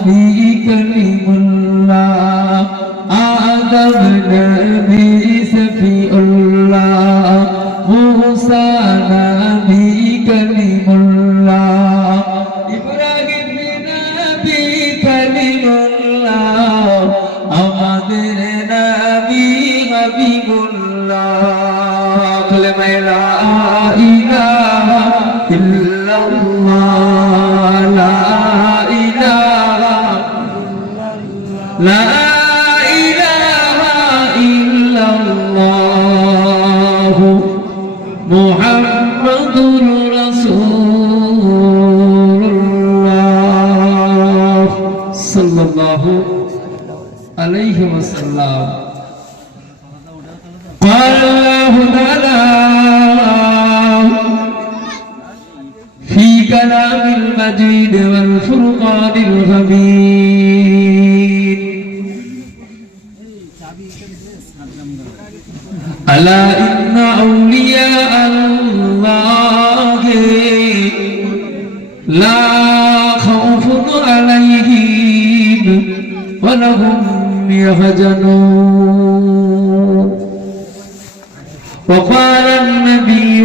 नबी कलीमुल्लाह, आदम नबी सफीउल्लाह, मूसा नबी कलीमुल्लाह, इब्राहिम नबी कलीमुल्लाह, আমাদের নবী হাবিবুল্লাহ। কালেমা লা ইলাহা ইল্লাল্লাহ, লা ইলাহা ইল্লাল্লাহ, মুহাম্মাদুর রাসূলুল্লাহ সাল্লাল্লাহু আলাইহি ওয়াসাল্লাম। قال الله تعالى في كلام المجيد والفرقان الحميد: ألا إن أولياء الله لا خوف عليهم ولا هم يحزنون. وقال النبي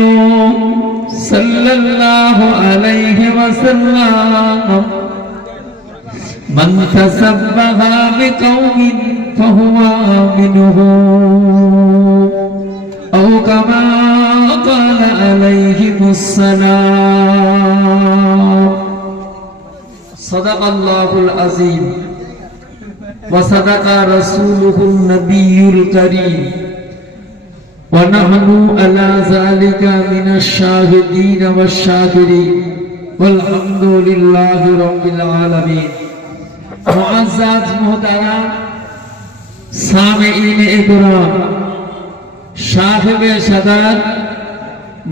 صلى الله عليه وسلم: من تشبه بقوم فهو منهم، أو كما قال عليه السلام. صدق الله العظيم وصدق رسوله النبي الكريم، ونحن على ذلك من الشاهدين والشاكرين، والحمد لله رب العالمين. معزز محترم सामीन इकराम, साहिबे सदात,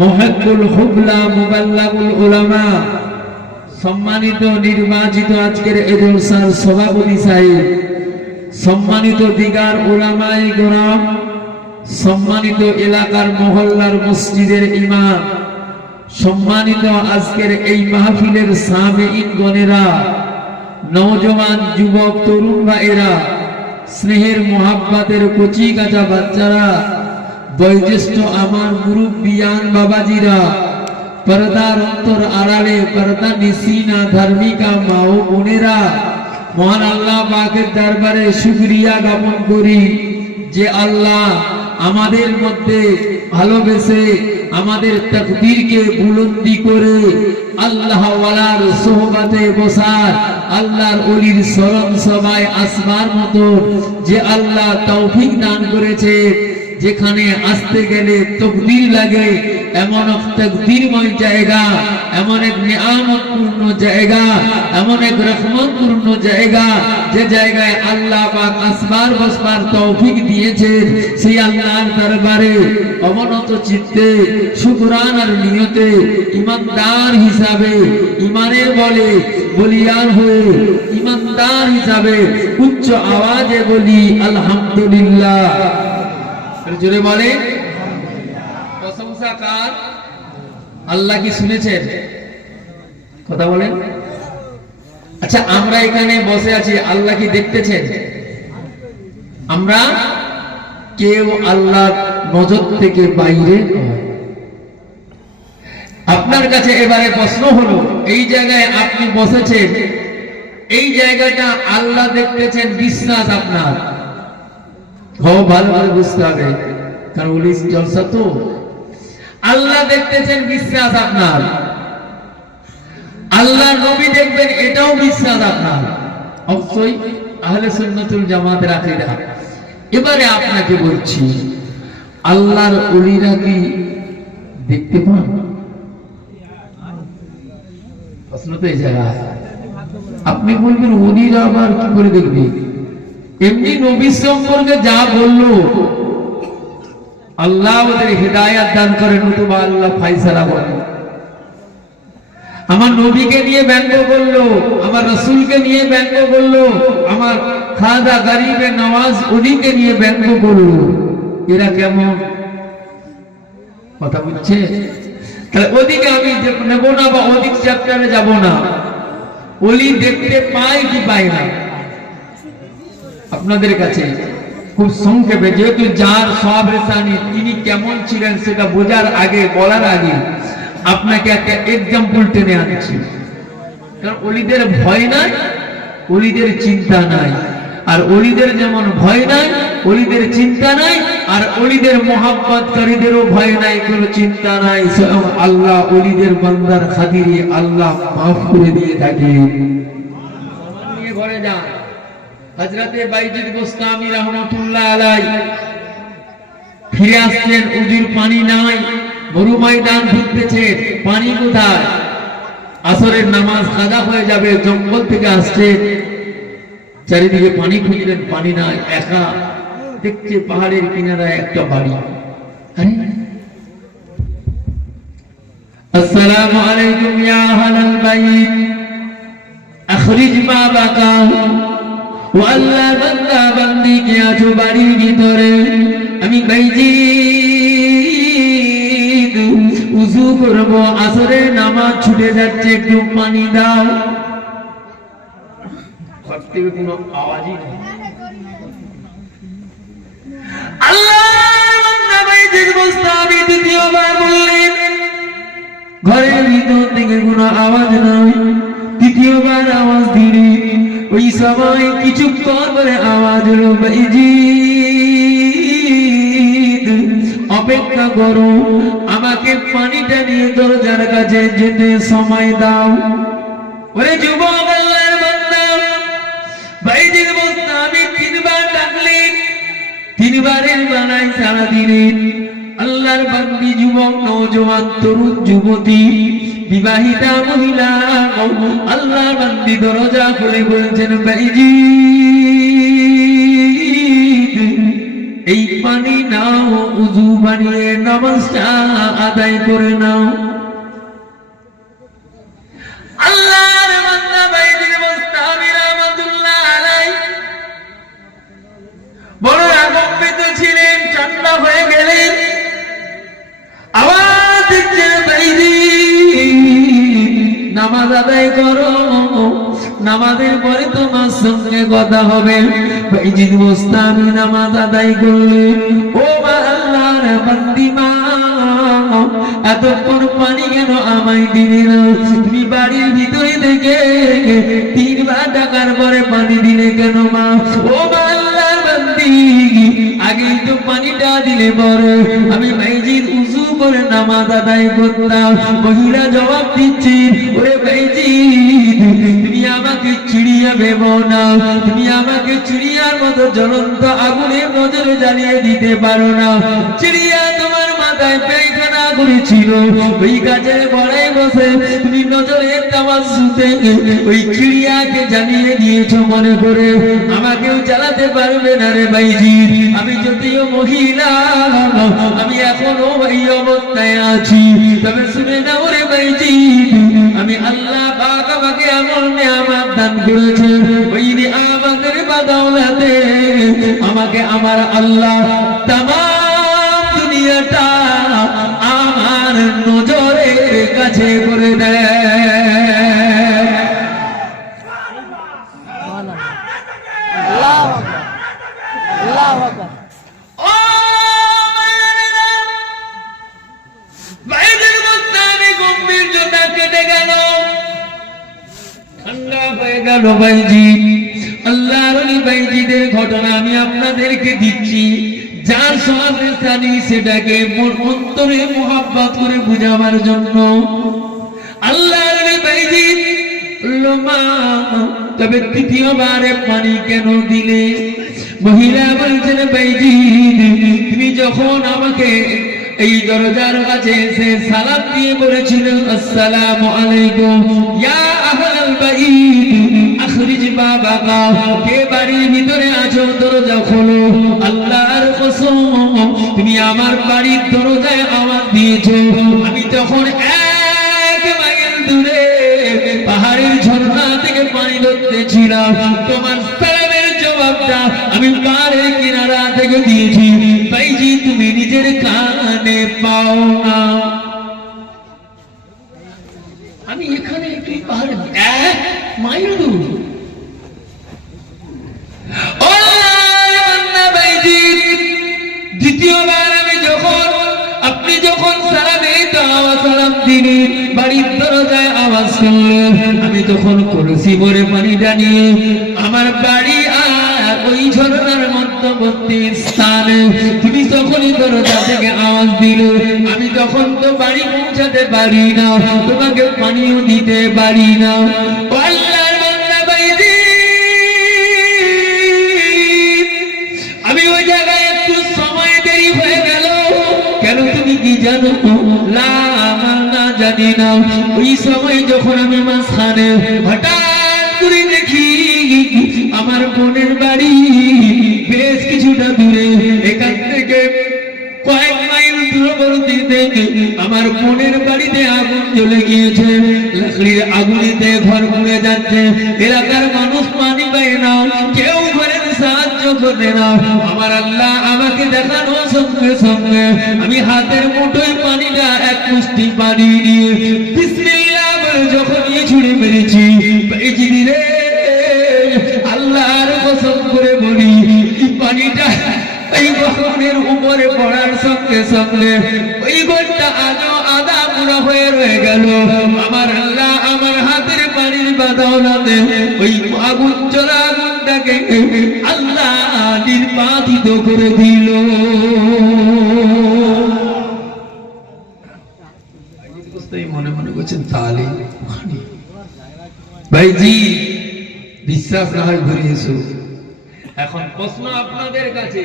मुहिब्बुल हुबला, मुबल्लिगुल उलामा, सम्मानित निर्वाचित आजकेर এই জলসার সভাপতি সাহেব, সম্মানিত দিগার উলামায়ে কেরাম, সম্মানিত এলাকার মহল্লার মসজিদের ইমাম, সম্মানিত আজকের এই মাহফিলের সামিঈন গণেরা, নওজওয়ান যুবক তরুণ ভাইয়েরা, স্নেহের মোহাব্বতের কচি কাঁচা বাচ্চারা, বয়োজ্যেষ্ঠ আমার মুরব্বিয়ান বাবাজিরা, পর্দার অন্তর আড়ালে পর্দা নিসিনা ধার্মিকা মা ও বোনেরা, মহান আল্লাহ পাকের দরবারে শুকরিয়া জ্ঞাপন করি যে আল্লাহ আমাদের মধ্যে ভালোবেসে আমাদের তাকদীরকে বুলন্দি করে আল্লাহ ওয়ালার সোহবতে বসার, আল্লাহর ওলির শরণ সভায় আসবার মতো যে আল্লাহ তৌফিক দান করেছে। যেখানে আসতে গেলে তাকদীর লাগে, এমন এক তাকদীরময় জায়গা, এমন এক নিয়ামতপূর্ণ জায়গা, এমন এক রহমতপূর্ণ জায়গা, যে জায়গায় আল্লাহ পাক আসবার বসবার তৌফিক দিয়েছেন। সেই আল্লাহর দরবারে অবনত চিত্তে শুকরানার নিয়তে ইমানদার হিসাবে, ইমানের বলে বলিয়ান হয়ে ইমানদার হিসাবে উচ্চ আওয়াজে বলি আলহামদুলিল্লাহ। জোরে বলে প্রশংসা কার? আল্লাহ কি শুনেছেন? কথা বলেন। আচ্ছা, আমরা এখানে বসে আছি, আল্লাহ কি দেখতেছেন? আমরা কেউ আল্লাহর নজর থেকে বাইরে নয়। আপনার কাছে এবারে প্রশ্ন হলো, এই জায়গায় আপনি বসেছেন, এই জায়গাটা আল্লাহ দেখতেছেন, বিশ্বাস আপনার ভালোভাবে বুঝতে হবে, কারণ ওলি জলসা তো আল্লাহ দেখতেছেন, বিশ্বাস আপনার। আল্লাহ নবী দেখবেন, এটাও বিশ্বাস আপনার। অবশ্যই আহলে সুন্নাতুল জামাতের আকীদা। এবারে আপনাকে বলছি, আল্লাহর ওলিরা কি দেখতে পান? প্রশ্ন তো এই জায়গা। আপনি বলবেন ওলিরা আবার কি করে দেখবে? এমনি নবী সম্পর্কে যা বললো, আল্লাহ ওদের হিদায়াত দান করেন, নতুবা আল্লাহ ফায়সালা করেন। আমার নবীকে নিয়ে ব্যঙ্গ করলো, আমার রাসূলকে নিয়ে ব্যঙ্গ করলো, আমার খাজা গরিবে নওয়াজ উনিকে নিয়ে ব্যঙ্গ করলো। এরা কেমন কথা বলছে? তাহলে ওদিকে আমি নেব না, বা ওদিক চ্যাপ্টারে যাব না। ওলি দেখতে পায় কি পায় না? আপনাদের কাছে খুব সংক্ষেপে, যেহেতু যার সব রেসানি তিনি কেমন ছিলেন সেটা বোঝার আগে, বলার আগে আপনাকে একটা এক্সাম্পল টেনে আনছি। কারণ ওলিদের ভয় নাই, ওলিদের চিন্তা নাই। আর ওলিদের যেমন ভয় নাই, ওলিদের চিন্তা নাই, আর ওলিদের মোহাব্বতকারীদেরও ভয় নাই, কোনো চিন্তা নাই। স্বয়ং আল্লাহ ওলিদের বান্দার খাতিরে আল্লাহ মাফ করে দিয়ে থাকে। নিয়ে ঘরে যান। হযরতে বাইজিদ গোস্তামি রাহমাতুল্লাহ আলাইহি ফিরে আসছেন, উজুর পানি নাই, মরু ময়দান ঘুরতেছে, পানি কোথায়? আসরের নামাজ কাজা হয়ে যাবে, জঙ্গল থেকে আসছেন, চারিদিকে পানি খুঁজলেন, পানি নাই, একা দেখছে পাহাড়ের কিনারায় একটা বাড়ি। আসসালামু আলাইকুম ইয়া আহলাল বাইত, আখরিজ মা বাকা। ও আল্লাহর বান্দা বান্দি কে আছো বাড়ির ভিতরে? আমি বাইজিদ উযু করব, আসরের নামাজ ছুটে যাচ্ছে, একটু পানি দাও। থেকে কোনো আওয়াজই নেই। দ্বিতীয়বার বললেন, ঘরের ভিতর থেকে কোনো আওয়াজ নাই। তৃতীয়বার আওয়াজ দিলেন, ওই সময় কিছুক্ষণ পরে আওয়াজ হলো, বাইজিদ অপেক্ষা করো, আমাকে পানিটা নিয়ে দরজার কাছে যেতে সময় দাও। ওরে যুবক, আল্লাহর বান্দা বাইজিদ গোস্তামি তিনবার ডাকলেন, তিনবারের বানাই সারা দিলেন। আল্লাহর বান্দি যুবক, নওজোয়ান, তরুণ, যুবতী, বিবাহিতা মহিলা, আল্লাহর বান্দি দরজা খুলে বলছেন, বাইজিদ এই পানি নাও, উযু বানিয়ে নামাজটা আদায় করে নাও। আল্লাহর বান্দা বাইজিদ গোস্তামি রাহমাতুল্লাহ আলাইহি বড় আনন্দিত ছিলেন, ঠান্ডা হয়ে গেলেন। আওয়াজ দিচ্ছে, বাইজিদ নামাজ আদায় করো, নামাজের পরে তোমার সঙ্গে কথা হবে। বাইজিদ গোস্তামি নামাজ আদায় করলেন। ও মা, আল্লাহর বান্দি মা, এতক্ষণ পানি কেন আমায় দিলে না? তুমি বাড়ির ভিতরে থেকে তিনবার ডাকার পরে পানি দিলে কেন মা? ও মা, আল্লাহর বান্দি, আগেই তো পানিটা দিলে বড়, আমি বাইজিদ উযু করে নামাজ আদায় করতাম। মহিলা জবাব দিচ্ছি, ওরে বাইজিদ তুমি আমাকে চিড়িয়া ভেবো না, তুমি আমাকে চিড়িয়ার মতো জ্বলন্ত আগুনের নজরে জ্বালিয়ে দিতে পারো না। চিড়িয়া তোমার মাথায় পায়খানা করেছিল, ওই গাছের গোড়ায় বসে তুমি নজরের তামাজ্জুতে ওই চিড়িয়াকে জ্বালিয়ে দিয়েছো মনে করে আমাকেও জ্বালাতে পারবে না রে বাইজিদ। আমি যদিও মহিলা, আমি এখনো এই অবস্থায় আছি, তবে শুনে নাও রে বাইজিদ, আমি আল্লাহ পাক আমাকে এমন নিয়ামত দান করেছে, ওই নিয়ামতের বদৌলতে আমাকে আমার আল্লাহ তামাম দুনিয়াটা আমার নজরের কাছে করে দেয়। বাইজিদের ঘটনা আমি আপনাদেরকে দিচ্ছি, যার সহাবী সেটাকে অন্তরে মোহাব্বত করে বুঝাবার জন্য। আল্লাহর বাইজিদ লোমা, তবে তৃতীয়বারে পানি কেন দিলে? মহিলা বলছেন, বাইজিদ তুমি যখন আমাকে এই দরজার কাছে এসে সালাম দিয়ে বলেছিল, আসসালামু আলাইকুম ইয়া আহলাল বাইত আখরিজ বাবাকা, কে বাড়ির ভিতরে আছো দরজা খোলো, আল্লাহর কসম তুমি আমার বাড়ির দরজায় আওয়াজ দিয়েছো। আমি তখন এক মাইল দূরে পাহাড়ের ঝর্ণা থেকে পানি ধরতেছিলাম, তোমার সালামের জবাবটা আমি পাহাড়ের কিনারা থেকে দিয়েছি। বাইজি তুমি নিজের কানে পাও না? আমি এখানে একটু পাহাড় মাইল দূর। দ্বিতীয়বার আমি যখন আপনি যখন সালামে দাওয়া সালাম দিনে বাড়ির দরজায় আওয়াজ করলেন, আমি তখন কলসি ভরে পানি টানিয়ে আমার বাড়ি আর ওই ঝর্ণার মধ্যবর্তী স্থানে তুমি তখনই দরজা থেকে আওয়াজ দিলে, আমি তখন তো বাড়ি পৌঁছাতে পারি না, তোমাকে পানিও দিতে পারি না। আল্লাহর বান্দা ভাইজি, আমি ওই জায়গায় একটু সময় দেরি হয়ে গেল। কেন তুমি কি জানো? না জানি না। ওই সময় যখন আমি মাঝখানে হঠাৎ করে দেখি আমার বোনের বাড়ি বেশ কিছুটা দূরে, এখান থেকে কয়েক মাইল দূরবর্তীতে আমার বোনের বাড়িতে আগুন জ্বলে গিয়েছে। লাকড়ির আগুনেতে ঘর পুড়ে যাচ্ছে। এলাকার মানুষ পানি পায় না, কেউ ঘরের সাহায্য করে না। আমার আল্লাহ আমাকে দেখানো সঙ্গে সঙ্গে আমি হাতের মুঠোয় পানিটা এক মুষ্টি পানি নিয়ে বিসমিল্লাহ বলে যখনই ছুঁড়ে মেরেছি, বেজিদি রে আল্লাহর কসম করে বলি, এই পানিটা এই গহনের উপরে পড়ার সঙ্গে সঙ্গে ওই ঘরটা আজও আদা পুরা হয়ে রয়ে গেল। আমার আল্লাহ আমার হাতের পানির বাদাওলাতে ওই আগুন চলা আগুনটাকে আল্লাহ নির্বাপিত করে দিল। মনে মনে করছেন তাহলে ভাইজি বিশ্বাস না হয় ঘুরে এসো। এখন প্রশ্ন আপনাদের কাছে,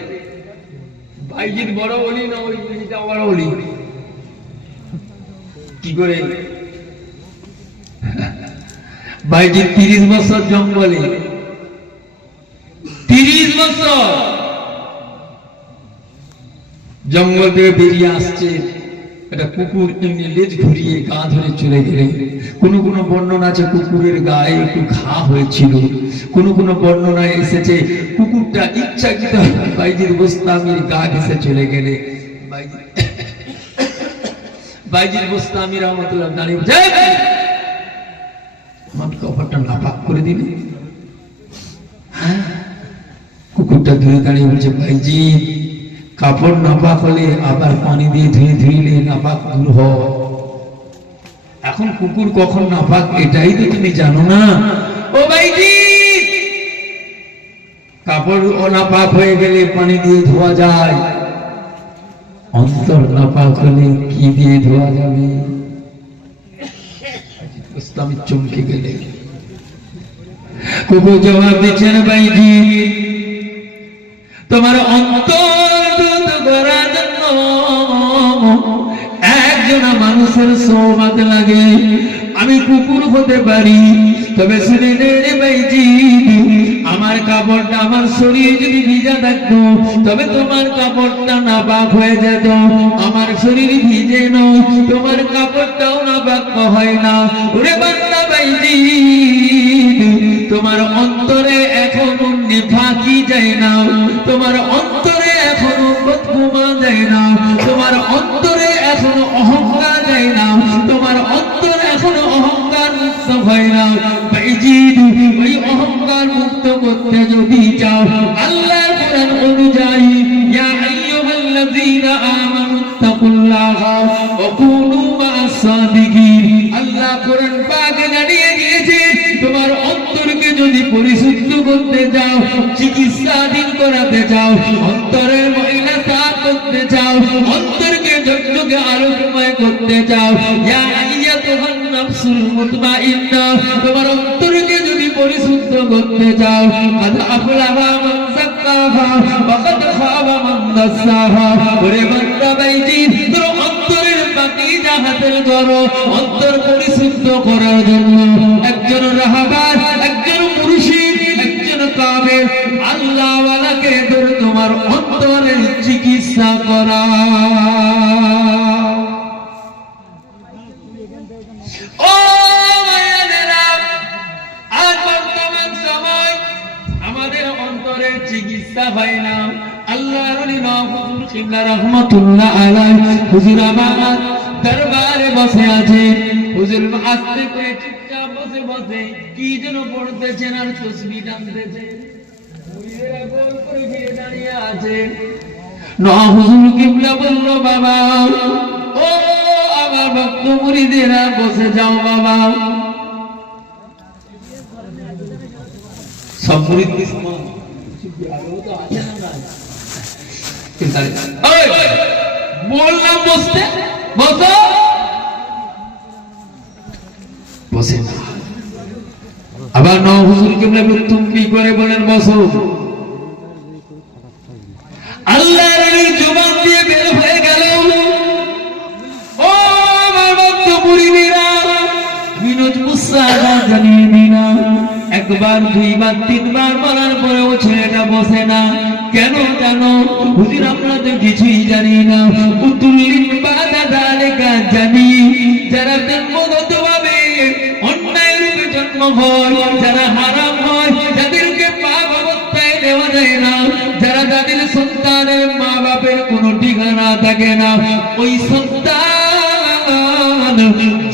ভাইজির বড় ওলি না ওই মেয়েটা বড় ওলি? কি করে? ভাইজি 30 বছর জঙ্গলে, 30 বছর জঙ্গল থেকে বেরিয়ে আসছে। একটা কুকুর এমনি লেজ ঘুরিয়ে গা ধরে চলে গেলে, কোন কোন বর্ণনা আছে কুকুরের গায়ে একটু ঘা হয়েছিল, কোন কোন বর্ণনায় এসেছে কুকুরটা ইচ্ছাকৃত বাইজির বোস্তামির গা ঘেঁষে চলে গেলে বাইজির বোস্তামি রহমতুল্লাহ দাঁড়িয়ে আমার কপালটা নাপাক করে দিলে। কুকুরটা ধুয়ে দাঁড়িয়ে বলছে, ভাইজি কাপড় নাপাক হলে আবার পানি দিয়ে ধুয়ে ধুইলে নাপাক দূর হয়। এখন কুকুর কখন নাপাক এটাই তো তুমি জানো না। ও ভাইজি, কাপড় অনাপাক হয়ে গেলে পানি দিয়ে ধোয়া যায়, অন্তর নাপাক হলে কি দিয়ে ধোয়া যাবে? আমি চমকে গেলে কুকুর জবাব দিচ্ছেন, ভাইজি তোমার অন্তর দুধ করার জন্য একজন মানুষের সোহবত লাগে। আমি কুকুর হতে পারি, তবে শুনে রে ভাইজি, আমার কাপড়টা আমার শরীর যদি ভিজা থাকতো তবে তোমার কাপড়টা নাপাক হয়ে যেত। আমার শরীর ভিজে নয়, তোমার কাপড়টাও নাপাক হয় না। ওরে বান্দা ভাইজি, তোমার অন্তরে এখনো নেফাকি যায় না, তোমার অন্তরে এখনো বদগুমা যায় না, তোমার অন্তরে এখনো অহংকার যায় না, তোমার অন্তরে এখনো অহংকার মুক্ত হয় না। ভাইজি, ওই অহংকার মুক্ত করতে যদি চাও আল্লাহর কোরআন অনুযায়ী, ইয়া আইয়ুহাল্লাযীনা আমানুত্তাকুল্লাহা ওয়া কুনু মা'আস সাদিকিন, আল্লাহ কোরআন পাকে জানিয়ে দিয়েছে তোমার অন্তরকে যদি পরিশুদ্ধ করতে চাও, চিকিৎসাধীন করাতে চাও, অন্তরের ময়লা সাফ করতে চাও, অন্তরকে যজ্ঞকে আলোকময় করতে চাও, ইয়া আইয়াতুহান নাফসুল মুতমাইন্না, তোমার অন্তরকে যদি পরিশুদ্ধ করতে চাও, কাদ আফলাহা মান যাক্কাহা ওয়া কাদ খাবা মান দাসাহা। ওরে বান্দা ভাইজি, তোর অন্তরের পাকিজা হাসিল করো। অন্তর পরিশুদ্ধ করার জন্য একজন রাহবার, একজন মুর্শিদ, একজন কামেল আল্লাহ ওয়ালাকে ধরে তোমার অন্তরের চিকিৎসা করা। ও মায়েরা, আজ বর্তমান সময় আমাদের অন্তরের চিকিৎসা হয় না। আল্লাহর ওলি হুজুর কিবলা রাহমাতুল্লাহ আলাইহি হুজুর আমার দরবারে বসে আছে। হুজুর আস্তে করে চুপচাপ বসে বসে কি যেন পড়তেছেন আর তসবিহ টানতেছে মুরিদেরা গোল করে ফিরে দাঁড়িয়ে আছে নওয়াব হুজুর কিবলা বলল বাবা ও আমার ভক্ত মুরিদেরা বসে যাও বাবা সব মুরিদ কি সমান তো আছে না বললাম বসতে বসো বসে না আবার নওয়াব হুজুর কিবলা তুমি করে বলেন বসো আল্লাহর ওলির জবান দিয়ে বের হয়ে গেল ও আমার ভক্ত মুরিদেরা বিনোদ মুসাদা জানিয়ে দিনা একবার দুইবার তিনবার বলার পরেও ছেলেটা বসে না কেন জানো হুজুর আমরা তো কিছুই জানি না উতুল্লিন বাদা দালেকা জানি যারা জন্মগতভাবে অন্যায় রূপে জন্ম হয় যারা হারাম হয় যাদেরকে পাপ অবস্থায় দেওয়া যায় না যারা তাদের সন্তানের মা বাপের কোনো ঠিকানা থাকে না ওই সন্তান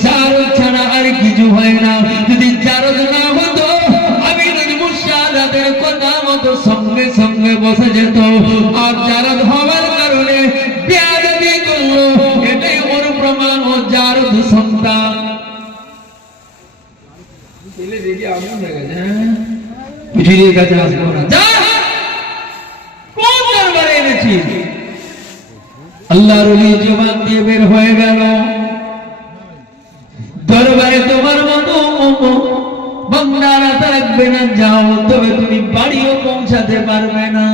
চার ছাড়া আর কিছু হয় না যদি চারদ না হতো আমি মুর্শিদাদের কথা মতো সঙ্গে সঙ্গে বসে যেত আর জারদ হওয়ার কারণে বেয়াদবি করলো এটাই ওর প্রমাণ ও জারদ সন্তান ছেলে দেখি আমন হয়ে গেছে পিঠের কাছে আসবো না যা কোন দরবারে এনেছি আল্লাহর ওলি জবান দিয়ে বের হয়ে গেল দরবারে তোমার মতো বান্দারা থাকবে না যাও তবে তুমি বাড়িও পৌঁছাতে পারবে না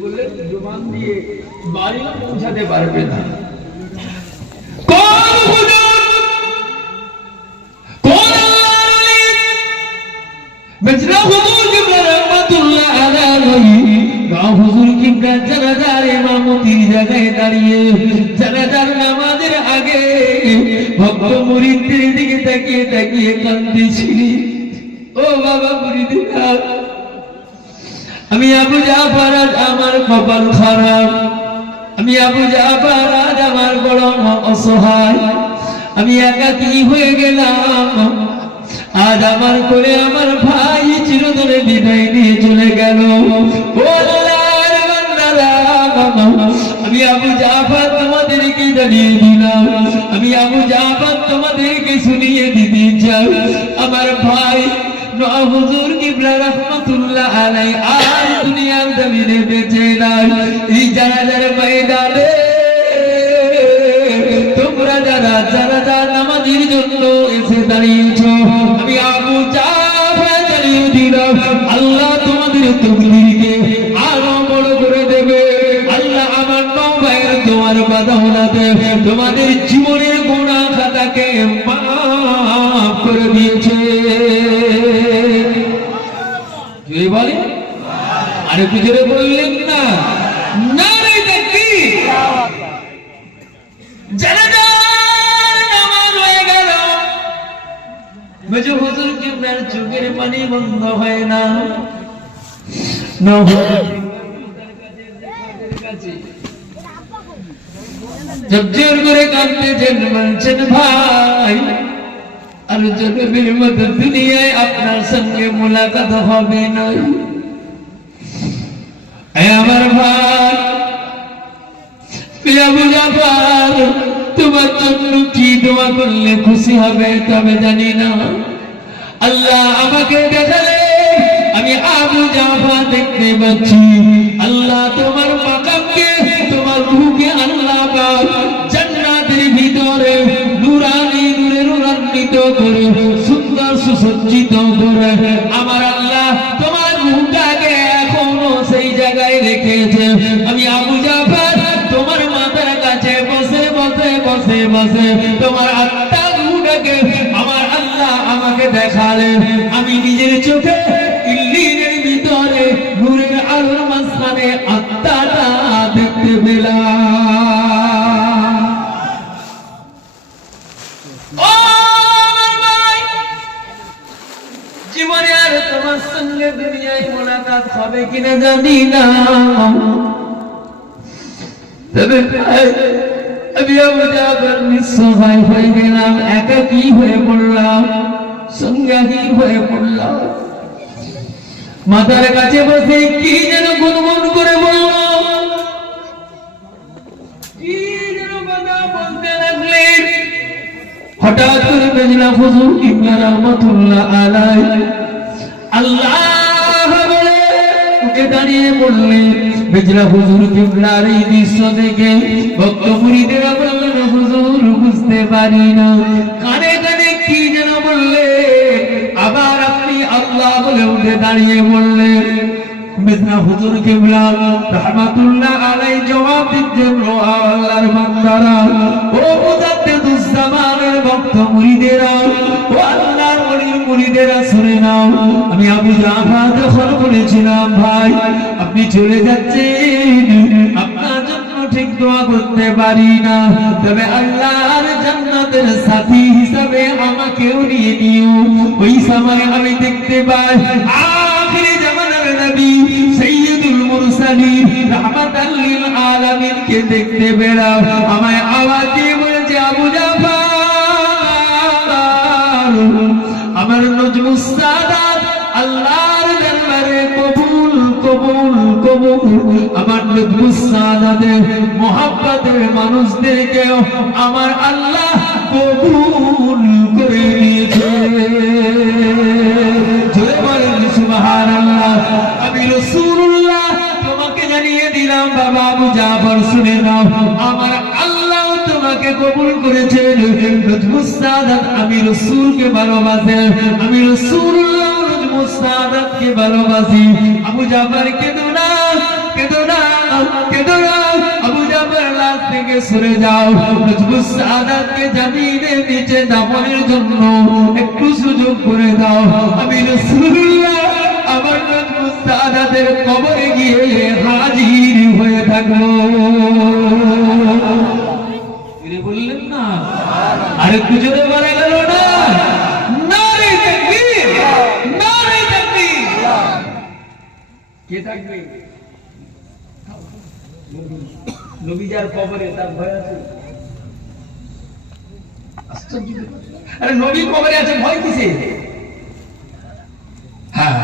বললে জবান দিয়ে বাড়িও পৌঁছাতে পারবে না কোন হুজুর কোন বেজরা হুজুর কিবলা রাহমাতুল্লাহ আলাইহি হুজুর কিবলা জানাজার ইমামতির জায়গায় দাঁড়িয়ে জানাজার নামাজের আগে ভক্ত মুরিদদের দিকে তাকিয়ে তাকিয়ে কাঁদতেছিলেন ও বাবা মুরিদেরা আমি আবু জাফর আজ আমার কপাল খারাপ আমি আবু জাফর আজ আমার বড় অসহায় আমি একাকী হয়ে গেলাম আজ আমার করে আমার ভাই চিরতরে বিদায় নিয়ে চলে গেল ও আল্লাহর বান্দারা আমি আবু জাফর তোমাদেরকে জানিয়ে দিলাম আমি আবু জাফর তোমাদেরকে শুনিয়ে দিতে চাই আমার ভাই নওয়াব হুজুর কিবলা রাহমাতুল্লাহ আলাইহি আর দুনিয়ার জমিনে বেঁচে নাই এই জানাজার ময়দানে তোমরা যারা জানাজা নামাজের জন্য এসে দাঁড়িয়েছো আমি আবু জাফর জানিয়ে দিলাম আল্লাহ তোমাদের তকদীরকে আরো বড় করে দেবে আল্লাহ আমার নওয়াবের তোমার বাদাওলাতে তোমাদের জীবনের গুনাহ খাতাকে মাফ করে দিয়েছে জয় বলে আরে পিছনে বললেন না নারে তাকবীর জানাজার নামাজ হয়ে গেল মেজো হুজুর কিবলার চোখের পানি বন্ধ হয় না জোর করে কাঁদতেছেন বলছেন ভাই আর জনমের মতো দুনিয়ায় আপনার সঙ্গে মোলাকাত হবে না আমার ভাই আবু জাফর তোমার জন্য কি দোয়া করলে খুশি হবে তবে জানি না আল্লাহ আমাকে দেখালে আমি আবু জাফর দেখতে পাচ্ছি আল্লাহ তোমার মাকামকে তোমার রূহকে আল্লাহ পাক জান্নাতের ভিতরে নূরানি নূরে নূরান্বিত করে সুন্দর সুসজ্জিত করে আমার আল্লাহ তোমার রূহটাকে এখনো সেই জায়গায় রেখেছে আমি আবু জাফর তোমার মাথার কাছে বসে বসে বসে বসে তোমার আত্মার রূহটাকে আমার আল্লাহ আমাকে দেখালেন আমি নিজের চোখে ইল্লিনের ভিতরে নূরের আলোর মাঝখানে আত্মাটা দেখতে পেলাম ও আমার ভাই জীবনে আর তোমার সঙ্গে দুনিয়ায় মোলাকাত হবে কিনা জানি না তবে আমি আবু জাফর নিঃসহায় হয়ে গেলাম, একাকী হয়ে পড়লাম, সঙ্গাহীন হয়ে পড়লাম। মাতার কাছে বসে কি যেন গুনগুন করে বলল, কি যেন কথা বলতে লাগলেন। হঠাৎ করে মেজলা হুজুর কিবলা রাহমাতুল্লাহ আলাইহি আল্লাহ বলে উঠে দাঁড়িয়ে বললেন। মেজলা হুজুর কিবলার এই দৃশ্য দেখে ভক্ত মুরিদেরা বললেন, হুজুর বুঝতে পারি না, কানে কানে কি যেন বললে। আবার আপনি আল্লাহ বলে উঠে দাঁড়িয়ে বললেন। মেজলা হুজুর কিবলা রাহমাতুল্লাহ আলাইহি জবাব দিচ্ছেন, ও আল্লাহর বান্দারা, ও মুজাদ্দিদুস জামানের ভক্ত মুরিদেরা, ও আল্লাহর ওলির মুরিদেরা শুনে নাও। আমি আবু জাফর যখন বলেছিলাম, ভাই আপনি চলে যাচ্ছেন, আপনার জন্য ঠিক দোয়া করতে পারি না, তবে আল্লাহর জান্নাতের সাথী হিসাবে আমাকেও নিয়ে নিও। ওই সময় আমি দেখতে পাই আখিরি জামানার নবী সাইয়্যিদুল মুরসালিন রাহমাতাল লিল আলামিন কে দেখতে বেড়াও। আমায় আওয়াজ দিয়ে বলেছে, আবু জাফর, আমার নজমুস সাদাত আল্লাহর দরবারে কবুল কবুল কবুল। আমার নজমুস সাদাতের মোহাব্বতের মানুষদেরকে আমার আল্লাহ কবুল করে নিয়েছে। জোরে বলেন সুবহানাল্লাহ। আমি রাসূলুল্লাহ তোমাকে জানিয়ে দিলাম বাবা আবু জাফর, শুনে নাও, আমার আল্লাহ তোমাকে কবুল করেছেন। নজমুস সাদাত আমি রাসূলকে ভালোবাসেন, আমি রাসূলুল্লাহ নজমুস সাদাতকে ভালোবাসি। আবু জাফর কেঁদো না, কেঁদো না, কেঁদো না। আবু জাফর লাশ থেকে সরে যাও, নজমুস সাদাতকে জমিনের নিচে দাফনের জন্য একটু সুযোগ করে দাও। আমি রাসূলুল্লাহ আমার নজমুস সাদাতের কবরে গিয়ে হাজির হয়ে থাকবো। বললেন না, আরে কুজোরে বলা গেল না, নারে তাকবীর, নারে তাকবীর। কে থাকবে? নবী যার কবরে তার ভয় আছে? আশ্চর্য। আরে নবী কবরে আছে, ভয় কিসে? হ্যাঁ,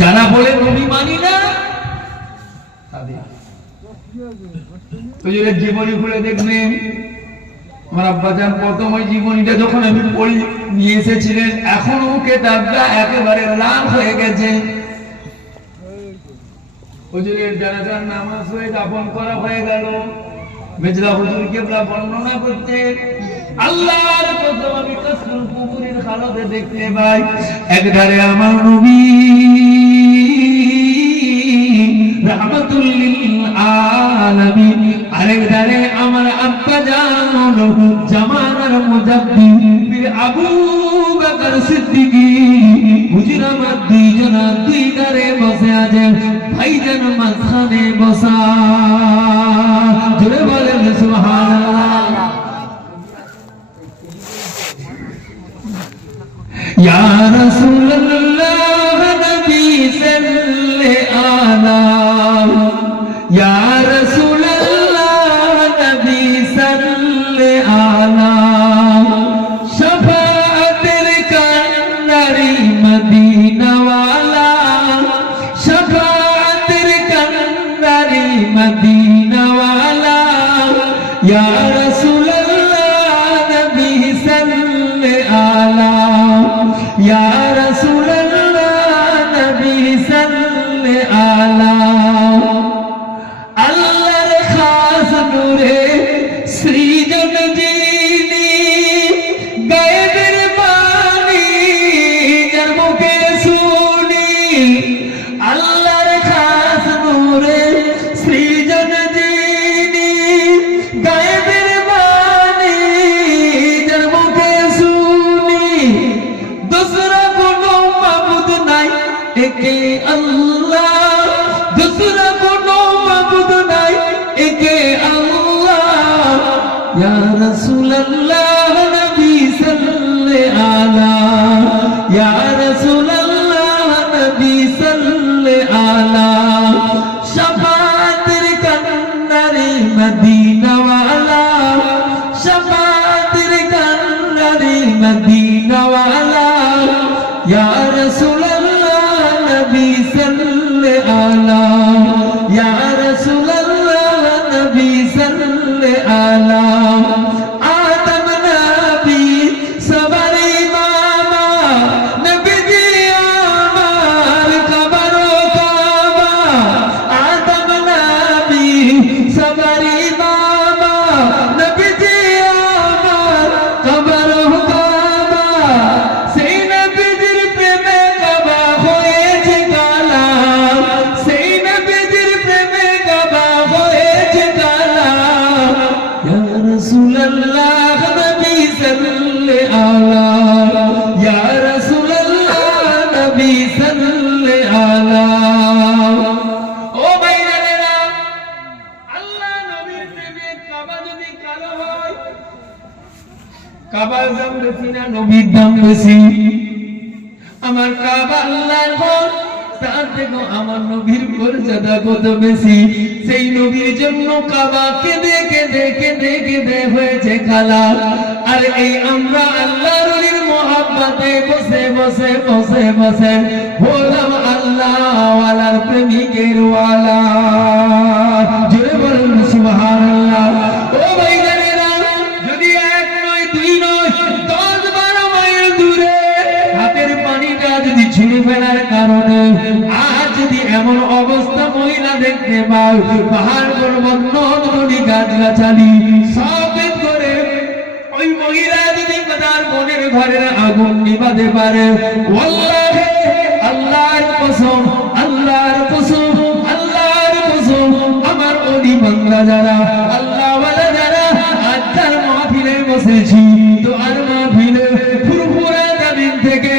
যারা বলে নবী মানি না তাদের হুজুরের জীবনী খুলে দেখবেন। আমার আব্বাজান প্রথম ওই জীবনীটা যখন আমি পড়ি নিয়ে এসেছিলেন, এখনো কেতাবটা একেবারে লাল হয়ে গেছে। হুজুরের জানাজার নামাজ হয়ে দাফন করা হয়ে গেল। মেজলা হুজুর কিবলা বর্ণনা করতে, আল্লাহর কসম আমি কসম কুবুরের হালতে দেখতে পাই, একধারে আমার নবী রাহমাতুল লিল আলামিন, আরেকধারে আমার আব্বা জান জামানার মুজাদ্দিদ আবু বকর সিদ্দিক। হুজুর আমার দুইজনা দুই ধারে বসে আছে, ভাইজান মাঝখানে বসা। জোরে বলেন সুবহানাল্লাহ। ইয়া রাসূলুল্লাহ নবী সাল্লাল্লাহু আলা, ইয়া রাসূলুল্লাহ নবী সাল্লাল্লাহু আলা, শাফাআতের কান্ডারি মদিনা ওয়ালা, শাফাআতের কান্ডারি মদিনা ওয়ালা, ইয়া রাসূলুল্লাহ নবী সাল্লাল্লাহু আলা, ইয়া রাসূলুল্লাহ নবী সাল্লাল্লাহু আলা। আল্লাহর খাস নূরে সৃজন যিনি, গায়েবের বাণী যার মুখে শুনি, আল্লাহর খাস নূরে সৃজন যিনি, গায়েবের বাণী যার মুখে শুনি, দুসরা কোনো मदीना वाला या रसूल अल्लाह नबी सल्ले आला या रसूल अल्लाह नबी सल्ले आला आदम नबी सबर इमामा नबी जी আমার কবর কাবা आदम नबी सबर इमामा नबी जी আমার কবর কাবা সেই নবীর প্রেমে কাবা হয়েছে কালা সেই নবীর প্রেমে কাবা হয়েছে কালা ইয়া রাসূলুল্লাহ নবী সাল্লে আলা ইয়া রাসূলুল্লাহ নবী সাল্লে আলা ও ভাইরা আল্লাহ নবীর প্রেমে কাবা যদি কালো হয় কাবার দাম বেশি না নবীর দাম বেশি আমার কাবা আল্লাহর ঘর তার থেকে আমার নবীর মর্যাদা কত বেশি সেই নবীর জন্য কাবা কেঁদে কেঁদে কেঁদে কেঁদে হয়েছে কালা আর এই আমরা আল্লাহর ওলির মহব্বতে বসে বসে বসে বসে হলাম আল্লাহ ওয়ালার প্রেমিকের ওয়ালা জোরে বলুন সুবহানাল্লাহ ও ভাইজানেরা যদি এক নয় দুই নয় 10-12 মাইল দূরে হাতের পানিটা যদি ছুঁড়ে ফেলার কারণে আজ যদি এমন অবস্থা মহিলা দেখতে পাও পাহাড় পর্বত নদ নদী গাছগাছালি সব করে ওই মহিলা যদি তার মনের ঘরের আগুন নিভাতে পারে ওয়াল্লাহি আল্লাহর কসম আল্লাহর কসম আল্লাহর কসম আমার ওলি বান্দা যারা আল্লাহ ওয়ালা যারা আজ তার মাহফিলে বসেছি দোয়ার মাহফিলে ফুরফুরা জমিন থেকে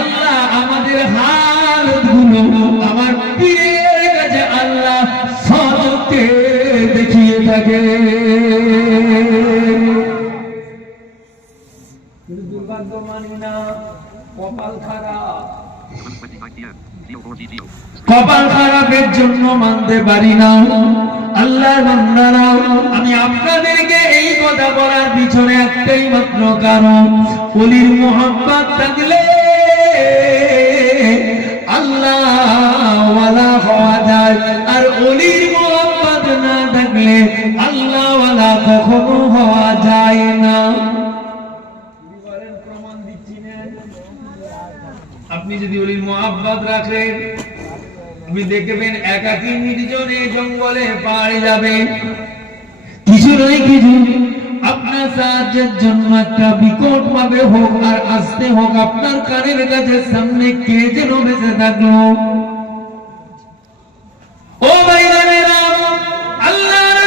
আল্লাহ আমাদের হালতগুলো আমার পীরের কাছে আল্লাহ সত্যকে দেখিয়ে থাকে দুর্ভাগ্য মানি না কপাল খারাপ কপাল খারাপের জন্য মানতে পারি না আল্লাহর বান্দারা আমি আপনাদেরকে এই কথা বলার পিছনে একটাই মাত্র কারণ ওলির মোহাব্বত থাকলে আল্লাহ ওয়ালা হওয়া যায় আর ওলির মোহাব্বত না থাকলে আল্লাহ ওয়ালা কখনো হওয়া যায় না প্রমাণ দিচ্ছি না আপনি যদি ওলির মোহাব্বত রাখেন আপনি দেখবেন একাকী নির্জনে জঙ্গলে পাড়ে যাবেন কিছু নয় কিছু আপনার সাহায্যের জন্য একটা বিকট ভাবে হোক আর আসতে হোক আপনার কানের কাছে সামনে কে যেন বেঁচে থাকলো ও ভাইরা আল্লাহর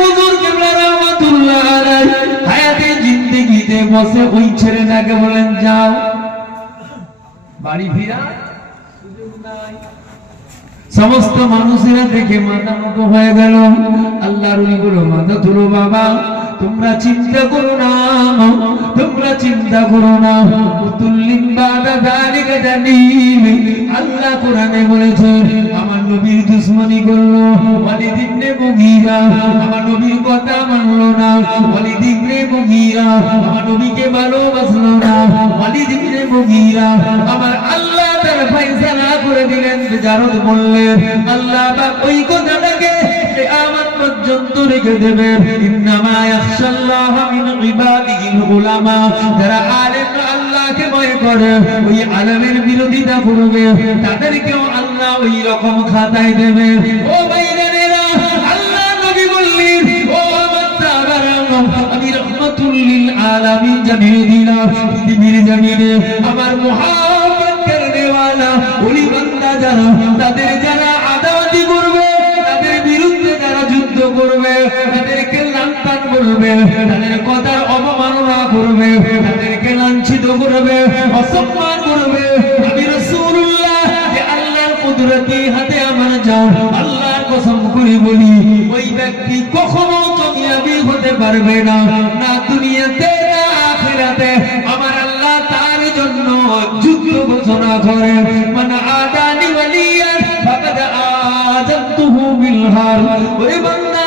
হুজুর কিবলা রাহমাতুল্লাহ আলাইহি হায়াতে জিন্দেগিতে বসে ওই ছেলেটাকে বলেন যাও বাড়ি ফিরা সুযোগ নাই সমস্ত মানুষেরা দেখে মাথা নত হয়ে গেল আল্লাহর ওলি বলো মাথা তুলো বাবা তোমরা চিন্তা করো না তোমরা চিন্তা করো না কুতুল্লিম বাদা যালিকা জানিম আল্লাহ কোরআনে বলেছে আমার নবীর দুশমনি করলো ওয়ালিদ ইবনে মুগীরা আমার নবীর কথা মানলো না ওয়ালিদ ইবনে মুগীরা আমার নবীকে ভালোবাসলো না ওয়ালিদ ইবনে মুগীরা আমার আল্লাহ তার ফয়সালা করে দিলেন বেজারত বললেন আল্লাহ পাক ওই কথাটাকে কিয়ামত পর্যন্ত রেখে দেবেন ইন্নামা ইয়াখশাল্লাহ মিন ইবাদিহিল উলামা যারা আলেম আল্লাহকে ভয় করে ওই আলেমের বিরোধিতা করবে তাদেরকেও আল্লাহ ওই রকম খাতায় দেবে ও ভাইরা আল্লাহ নবী বললেন ও আমার সাহাবারা আমি রাহমাতুল লিল আলামিন জানিয়ে দিলাম পৃথিবীর জমিনে আমার মুহাব্বত করনে ওয়ালা ওলি বান্দা যারা তাদের যারা আদাওয়াতি করবে তাদের বিরুদ্ধে যারা যুদ্ধ করবে তাদেরকে লাঞ্ছনা করবে তাদের কথার অবমাননা করবে তাদেরকে লাঞ্ছিত করবে অসম্মান করবে আমি রাসূলুল্লাহ যে আল্লাহর কুদরতি হাতে আমার যাও আল্লাহর কসম করে বলি ওই ব্যক্তি কখনো কামিয়াবি হতে পারবে না না দুনিয়াতে না আখিরাতে আমার আল্লাহ তার জন্য যুদ্ধ ঘোষণা করে মান আদানি ওয়ালিয়ান ফাকাদ আযানতুহু বিল হার ওই বান্দা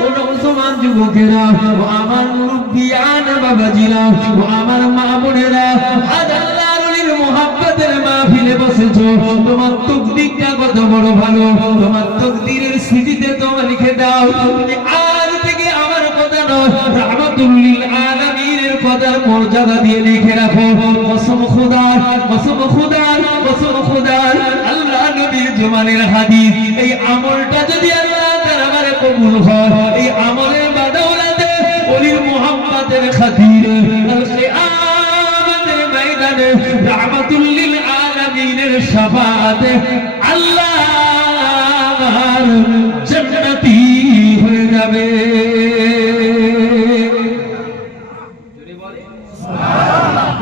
কোন মুসলমান যুবকেরা ও আমার মুরব্বিয়ান বাবাজিরা ও আমার মা বোনেরা, আজ আল্লাহর ওলির মুহাব্বতের মাহফিলে বসেছো। তোমার তকদিরটা কত বড় ভালো, তোমার তকদিরের স্মৃতিতে তোমার লিখে দাও, তুমি আজ থেকে আমার কথা নয়, রাহমাতুল লিল আলামিনের কথার মর্যাদা দিয়ে লিখে রাখো। কসম খোদার, কসম খোদার, কসম খোদার, আল্লাহ নবীর জমানের হাদিস, এই আমলটা যদি আল্লাহ তাআলা আমারে কবুল হয়, এই আমলের বাদৌলাতে ওলির মুহাব্বতের খাতিরে আল কিয়ামতের ময়দানে রাহমাতুল লিল আলামিনের শাফাআতে আল্লাহর জান্নাতি হয়ে যাবে।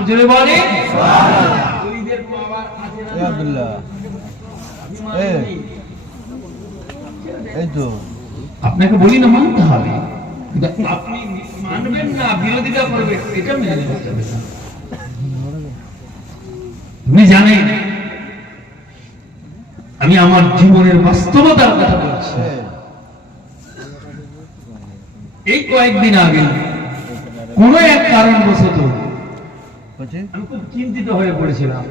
জোরে বলে সুবহানাল্লাহ। ওলিদের পাওয়ার আছে না আব্দুল্লাহ? এই তো আপনাকে বলি না, মানতে হবে, আপনি মানবেন না, বিরোধিতা করবেন, এটা মেনে নিতে হবে। আপনি জানেন আমি আমার জীবনের বাস্তবতার কথা বলছি। এই কয়েকদিন আগে কোন এক কারণবশত আমি খুব চিন্তিত হয়ে পড়েছিলাম।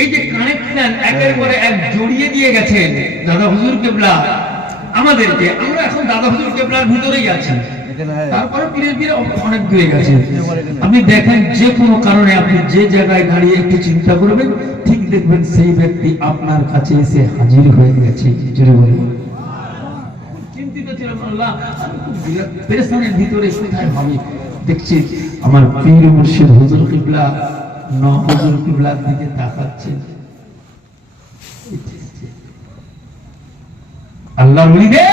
এই যে কানেকশন একের পরে এক জড়িয়ে দিয়ে গেছেন দাদা হুজুর কেবলা আমাদেরকে, আমরা এখন দাদা হুজুর কেবলার ভিতরেই আছি, তারপরে ধীরে ধীরে অনেক দূরে গেছে। আপনি দেখেন যে কোনো কারণে আপনি যে জায়গায় দাঁড়িয়ে একটু চিন্তা করবেন, ঠিক দেখবেন সেই ব্যক্তি আপনার কাছে এসে হাজির হয়ে গেছে। জোরে বলুন। চিন্তিত ছিলাম, আল্লাহ আমি খুব পেরেশানির ভিতরে কোথায় ভাবি, দেখছি আমার পীর মুর্শিদ হুজুর কিবলা হুজুর কিবলার দিকে তাকাচ্ছে। আল্লাহর ওলিদের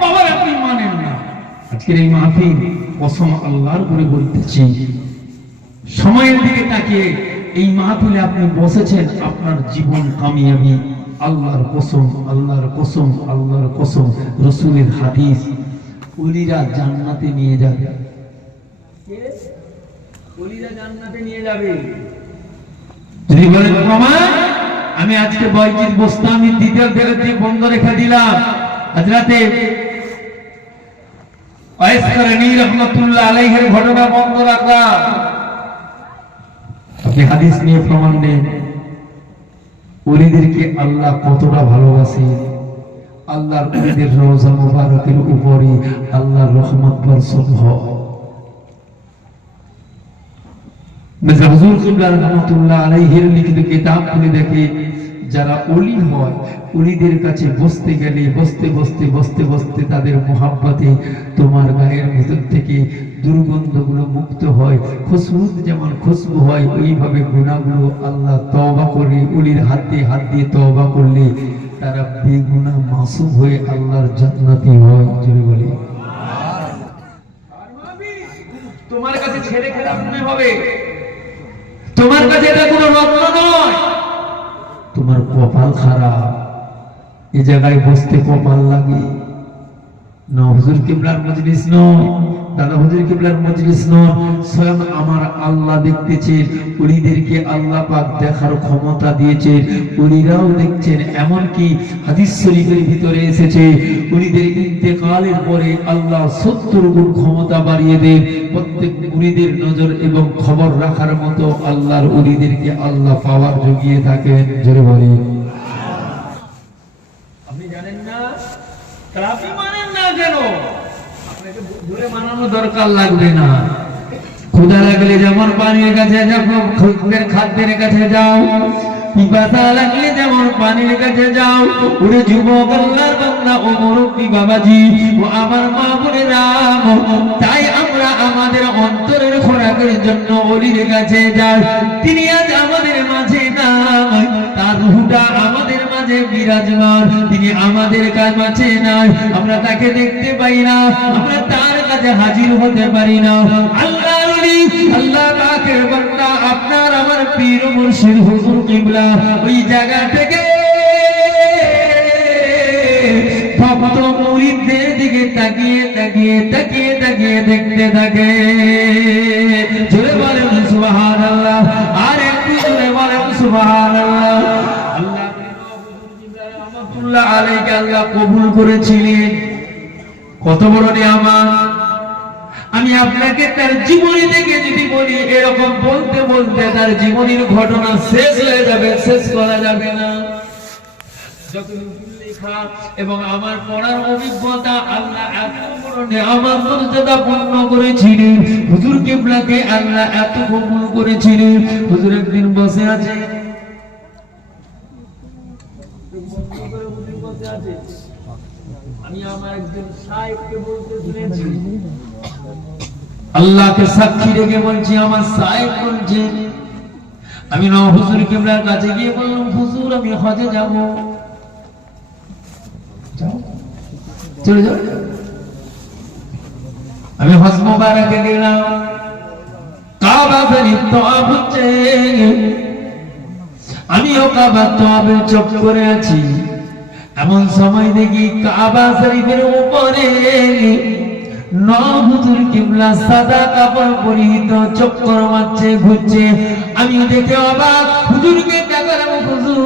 বাবার আপনি মানেন না। আজকের এই মাহফিল কসম আল্লাহর করে বলতেছি, সময়ের দিকে তাকিয়ে এই মাহফিলে আপনি বসেছেন, আপনার জীবন কামিয়াবি। আল্লাহর কসম, আল্লাহর কসম, আল্লাহর কসম, রাসূলের হাদিস, ওলিরা জান্নাতে নিয়ে যাবে। ওলিরা জান্নাতে নিয়ে যাবে। যদি বলেন প্রমাণ, আমি আজকে বয়জিদ বোস্তামি ডিটেইল দিয়ে বন্ধ রেখে দিলাম। হযরতে ওয়াইস করনী রাহমাতুল্লাহ আলাইহির ঘটনা বন্ধ রাখলাম। আপনি হাদিস নিয়ে প্রমাণ নেন ওলিদেরকে আল্লাহ কতটা ভালোবাসে। আল্লাহর ওলিদের রওজা মুবারকের উপরে আল্লাহর রহমত বর্ষণ হয়। মির্জা হুজুর কিবলা রাহমাতুল্লাহ আলাইহির লিখিত কিতাব খুলে দেখে, যারা ওলি হয় ওলিদের কাছে বসতে গেলে বসতে বসতে বসতে বসতে তাদের মোহাব্বতে তোমার গায়ের ভিতর থেকে দুর্গন্ধগুলো মুক্ত হয়। খুশবু যেমন খুশবু হয়, ওইভাবে গুনাহগুলো আল্লাহ তওবা করে ওলির হাত দিয়ে তওবা করলে তারা বেগুনাহ মাসুম হয়ে আল্লাহর জান্নাতি হয়। জোরে বলি তোমার কাছে ছেলে খেলা মনে হবে, তোমার কাছে এটা কোনো রত্ন নয়, তোমার কপাল খারাপ। এই জায়গায় বসতে কপাল লাগে না। হুজুর কিবলার মজলিস নয়, দাদা হুজুর কিবলার মজলিস নয়, স্বয়ং আমার আল্লাহ দেখতেছেন। ওলিদেরকে আল্লাহ পাক দেখার ক্ষমতা দিয়েছে, ওলিরাও দেখছেন। এমনকি হাদিস শরীফের ভিতরে এসেছে, ওলিদের ইন্তেকালের পরে আল্লাহ 70 গুণ ক্ষমতা বাড়িয়ে দেন। প্রত্যেক ওলিদের নজর এবং খবর রাখার মতো আল্লাহর ওলিদেরকে আল্লাহ পাওয়ার জুগিয়ে থাকেন। জোরে বলি আপনি জানেন না, আপনি মানেন না কেন? আপনাকে ধরে মানানো দরকার লাগবে না। ক্ষুধা লাগলে যেমন পানির কাছে যাও, খাদ্যের কাছে যাও, পিপাসা লাগলে যেমন পানির কাছে যাও। ওরে যুবক আল্লাহর বান্দা ও মুরব্বি বাবাজি ও আমার মা বোনেরা, তাই আমরা আমাদের অন্তরের খোরাকের জন্য ওলির কাছে যাই। তিনি আজ আমাদের মাঝে নাই, তার রূহটা আমাদের মাঝে বিরাজমান। তিনি আমাদের কাছে নাই, আমরা তাকে দেখতে পাই না, আমরা তার কাছে হাজির হতে পারি না। আল্লাহর ওলি, আল্লাহ পাকের বান্দা, আপনার আমার পীর মুর্শিদ হুজুর কিবলা ওই জায়গা থেকে ভক্ত মুরিদদের দিকে তাকিয়ে তাকিয়ে তাকিয়ে তাকিয়ে দেখতে থাকে। জোরে বলেন সুবহানাল্লাহ, আর একটু জোরে বলেন সুবহানাল্লাহ। আল্লাহ রাহমাতুল্লাহ আলাইহি আল্লাহ কবুল করেছিলেন। কত বড় নিয়ামত। আমি আপনাকে তার জীবনী থেকে যদি বলি, এরকম বলতে বলতে তার জীবনীর ঘটনা শেষ হয়ে যাবে, শেষ করা যাবে না। লেখা এবং আমার পড়ার অভিজ্ঞতা, আল্লাহ এত বড় নিয়ামত মর্যাদা পূর্ণ করেছিলেন। হুজুর কিবলাকে আল্লাহ এত কবুল করেছিলেন। হুজুর একদিন বসে আছে, আমি আমার একজন শায়েখকে বলতে শুনেছি, আল্লাহকে সাক্ষী রেখে বলছি, আমার শায়েখ বলছে, আমি না হুজুর কিবলার কাছে গিয়ে বললাম, হুজুর আমি হজে যাব। চলে যাও। আমি হজ মুবারকে গেলাম, কাবা শরীফ তওয়াফ হচ্ছে, আমিও কাবা তওয়াফের চক্করে আছি। এমন সময় দেখি কাবা শরীফের উপরে হুজুর কিবলা সাদা কাপড় পরিহিত চক্কর মারছে, ঘুরছে। আমি দেখে অবাক, হুজুরকে দেখালাম, হুজুর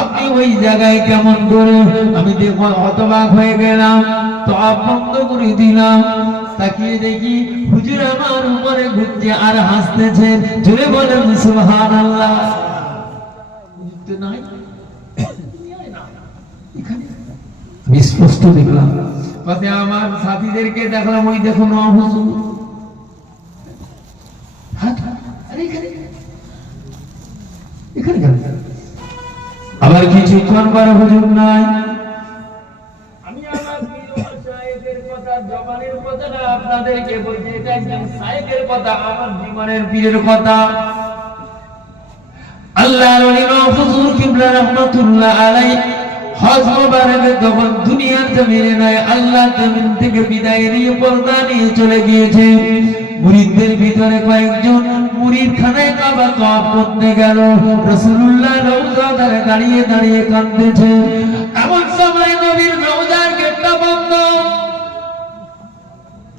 আপনি ওই জায়গায় কেমন করে? আমি দেখো হতবাক হয়ে গেলাম, তওয়াফ বন্ধ করে দিলাম। তাকিয়ে দেখি হুজুর আমার উপরে ঘুরছে আর হাসতেছেন। জোরে বলেন সুবহানাল্লাহ। বুঝতে নাই আমি স্পষ্ট দেখলাম। পাশে আমার সাথীদেরকে দেখলাম, ওই দেখো না হুজুর, আবার কিছুক্ষণ পরে হুজুর নাই। আমি আমার শায়েখের কথা, জবানের কথা না আপনাদেরকে বলছি, এটা একজন শায়েখের কথা, আমার জীবনের পীরের কথা। আল্লাহর ওলি হুজুর কিবলা রাহমাতুল্লাহ আলাইহি হজ মুবারকে যখন দুনিয়ার জমিনে নাই, আল্লাহ জমিন থেকে বিদায় নিয়ে পর্দা নিয়ে চলে গিয়েছে। মুরিদদের ভিতরে কয়েকজন মুরিদ খানায় কাবা তওয়াফ করতে গেল। রাসূলুল্লাহ রওজার ধারে দাঁড়িয়ে দাঁড়িয়ে কাঁদতেছে। এমন সময় নবীর রওজার গেটটা বন্ধ।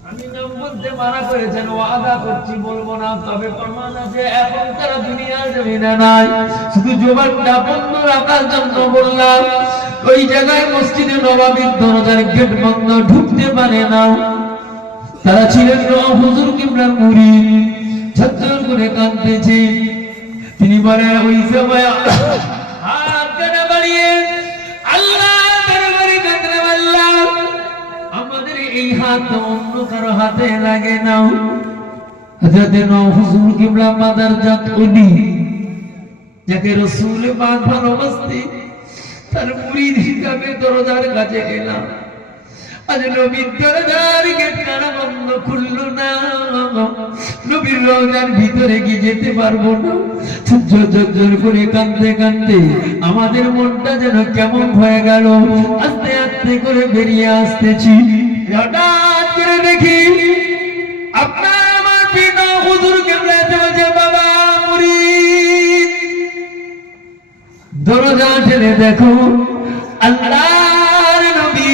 আমি নাম বলতে মানা করেছেন, ওয়াদা করছি বলবো না, তবে প্রমাণ আছে এখন তারা দুনিয়ার জমিনে নাই। শুধু জবানটা বন্ধ রাখার জন্য বললাম। ওই জায়গায় মসজিদে নববীর দরজার গেট বন্ধ, ঢুকতে পারে না। তারা ছিলেন হুজুর কিবলার মুরিদ, ঝরঝর করে কাঁদতেছে। তিনি বলেন, ওই সময় হাত কানে বাড়িয়ে আল্লাহ দরবারে কাঁদলাম, আল্লাহ আমাদের এই হাত অন্য কারো হাতে লাগে না। হযরত হুজুর কিবলা মাদারজাত উনি, যাকে রাসূল পাক ভালোবাসতেন, তার মুরিদ হিসাবে দরজার কাছে এলাম। আজ নবীর দরজার গেট কারা বন্ধ খুললো না, নবীর রওজার ভিতরে কি যেতে পারবো না। ঝরঝর করে কাঁদতে কাঁদতে আমাদের মনটা যেন কেমন হয়ে গেল। আস্তে আস্তে করে বেরিয়ে আসতেছি, হঠাৎ করে দেখি আপনার আমার পিতা হুজুর কিবলা বলছে, বাবা মুরিদ, দরজা ঠেলে দেখো আল্লাহর নবী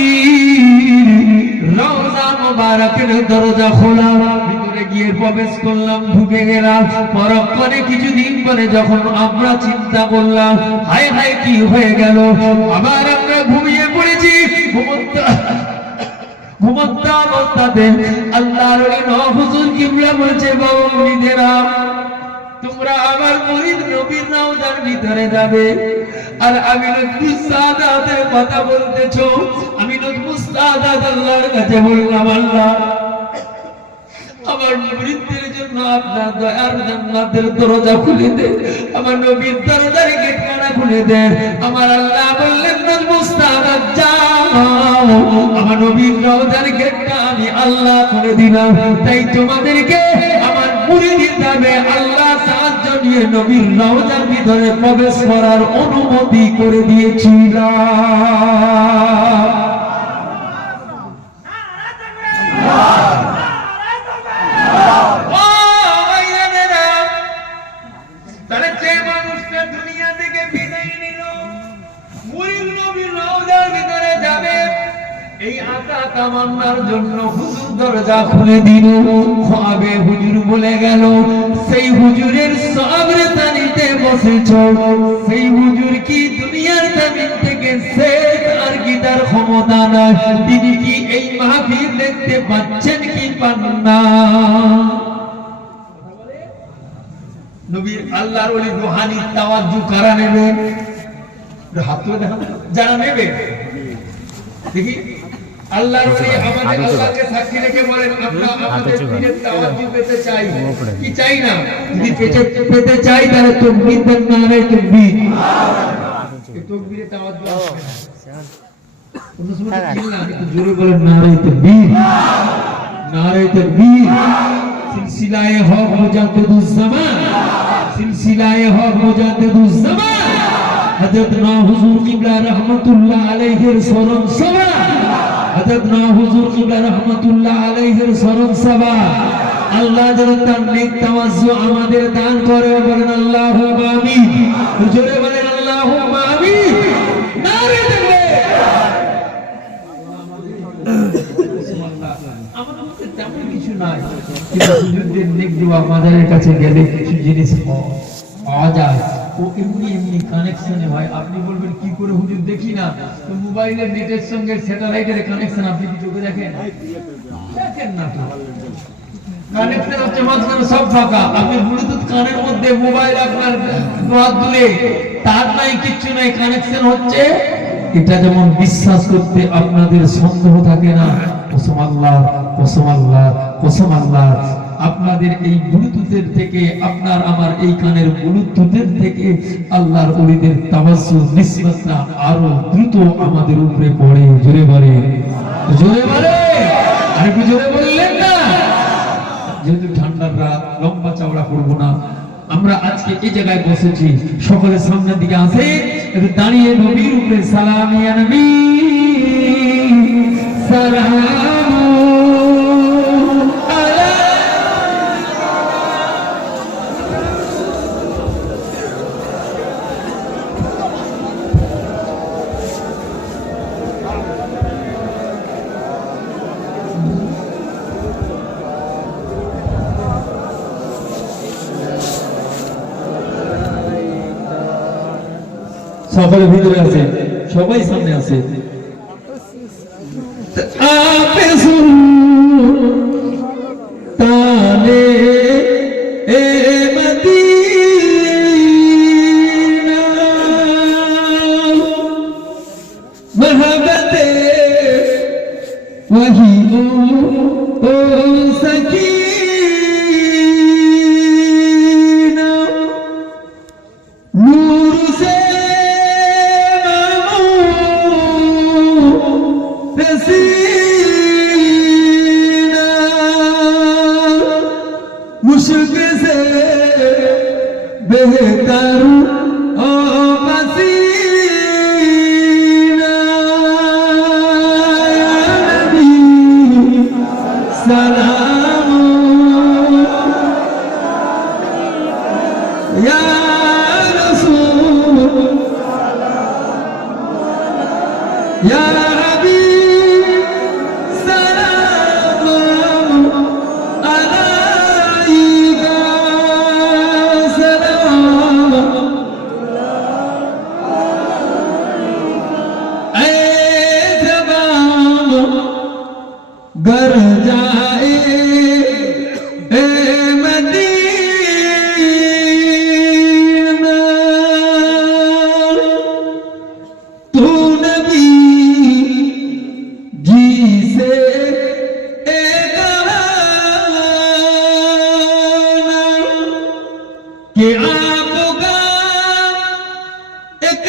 রওজা মুবারকের দরজা খোলা। ভিতরে গিয়ে প্রবেশ করলাম, ঢুকে গেলাম। পরক্ষণে কিছুদিন পরে যখন আমরা চিন্তা করলাম, হায় হায় কি হয়ে গেল, আবার আমরা ঘুমিয়ে পড়েছি। ঘুমন্ত অবস্থাতে আল্লাহর হুজুর কিবলা বলছে, বাবা মুরিদেরা, তোমরা আমার মুরিদ নবীর রওজার ভিতরে যাবে, আর আমি লুৎফুস সাদাতের কথা বলতেছো। আমি লুৎফুস সাদাত আল্লাহর কাছে বললাম, আল্লাহ আমার মুরিদদের জন্য আপনার দয়ার জান্নাতের দরজা খুলে দেন, আমার নবীর দরজার গেটখানা খুলে দেন। আমার আল্লাহ বললেন, লুৎফুস সাদাত যাও, আমার নবীর রওজার গেটটা আমি আল্লাহ খুলে দিলাম। তাই তোমাদেরকে আমার মুরিদ হিসাবে আল্লাহ সাহায্য নিয়ে নবীর রওজার ভিতরে প্রবেশ করার অনুমতি করে দিয়েছিলাম। তাহলে যে মানুষটা দুনিয়া থেকে বিদায় নিল, মুরিদ নবীর রওজার ভিতরে যাবে, এই আশা কামনার জন্য হুজুর দরজা খুলে দিল। খাবে হুজুর বলে গেল, সেই হুজুরের সবরে তানিতে বসেছ, সেই হুজুর কি দুনিয়ার জমিন থেকে থেকে শেষ আর কি তার ক্ষমতা নাই। তিনি কি এই মাহফিল দেখতে পাচ্ছেন কি পান না? নবীর আল্লাহর ওলি রুহানি তাওয়াজ্জু কারা নেবেন? হাত তুলে দেখান যারা নেবে। দেখি আল্লাহর ওলি আমাদের আল্লাহকে সাক্ষী রেখে বলেন আমরা আমাদের দিনের তাওয়াজ্জু পেতে চাই কি চাই না? যদি পেতে চাই তাহলে তাকবীর দেন, নারে তাকবীর। এই তাকবীরে তাওয়াজ্জু আসবে না। কোন সময় চিল্লা একটু জোরে বলেন নারে তাকবীর, নারে তাকবীর। সিলসিলায়ে হক মুজাদ্দিদুজ জামান, সিলসিলায়ে হক মুজাদ্দিদুজ জামান হযরত না হুজুর কিবলা রাহমাতুল্লাহ আলাইহির স্মরণ সভা, হযরত না হুজুর কিবলা রাহমাতুল্লাহ আলাইহির স্মরণ সভা। আল্লাহ যেন তার নেক তাওয়াজ্জু আমাদের দান করে। বলেন আল্লাহুম্মা আমিন, জোরে বলেন আল্লাহুম্মা আমিন, নারে তাকবীর। আমাদের মধ্যে তেমন কিছু নাই, কিন্তু হুজুরদের নেক দোয়া মাজারের কাছে গেলে কিছু জিনিস পাওয়া যায়। ও এমনি এমনি কানেকশনে ভাই। আপনি বলবেন কি করে হুজুর দেখি না, তো মোবাইলের নেটের সঙ্গে স্যাটেলাইটের কানেকশন আপনি কি চোখে দেখেন? দেখেন না তো। কানেকশন হচ্ছে মাঝখানে সব ফাঁকা। আপনি ব্লুটুথ কানের মধ্যে মোবাইল আপনার হাত তুলে তার নাই কিচ্ছু নাই, কানেকশন হচ্ছে। এটা যেমন বিশ্বাস করতে আপনাদের সন্দেহ থাকে না, কসম আল্লাহ, কসম আল্লাহ, কসম আল্লাহ, আপনাদের এই ব্লুটুথের থেকে, আপনার আমার এই কানের ব্লুটুথের থেকে আল্লাহর ওলিদের তাওয়াজ্জু নিসবতটা আরো দ্রুত আমাদের উপরে পড়ে। জোরে বলে, জোরে বলে, আরেকটু জোরে বললেন না? যেহেতু ঠান্ডার রাত, লম্বা চওড়া করবো না। আমরা আজকে এই জায়গায় বসেছি, সকলের সামনের দিকে আসে একটু দাঁড়িয়ে নবীর উপরে সালাম ইয়া নবী সালাম সকলের ভিতরে আছে, সবাই সামনে আছে। আপে সুলতানে এ মদিনা মহব্বতে वही ओ सकीना नूर से मुश्क से बेहतर ओ पसीना या नबी सलाम या रसूल या गर जाए ए मदीना तू नबी जी से कहा कि आपका एक